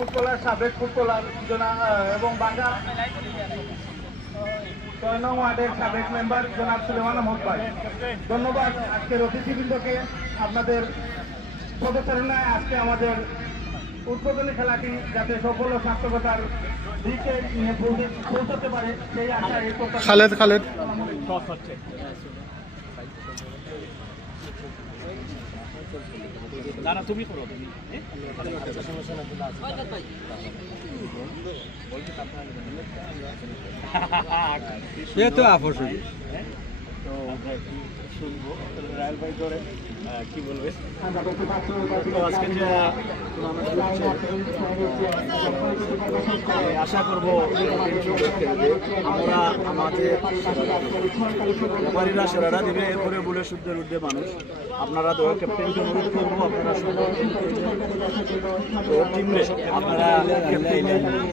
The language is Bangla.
ফুটবলার সাবেক ফুটবলার এবং বাঘা 6 নং ওয়ার্ডের সাবেক মেম্বার জনাব সুলেমান আহমদ ভাই। ধন্যবাদ আজকের অতিথিবৃন্দকে। আপনাদের পদচারণায় আজকে আমাদের উদ্বোধনী খেলাটি যাতে সফল ও সার্থকতার দিকে নিয়ে পৌঁছতে পারে সেই আশায় খালেদ খালেদ টস হচ্ছে। না না তুমি করো, তুমি তো আপোষ তো শুনবো রায়াল ভাই ধরে কি বলবে। তো আজকে যে আশা করবো আমরা আমাদের ব্যাপারীরা সেরাটা দিবে, এরপরে বলে শুদ্ধের ঊর্ধ্বে মানুষ। আপনারা তো ক্যাপ্টেনকে অনুরোধ করবো আপনারা সবাই আপনারা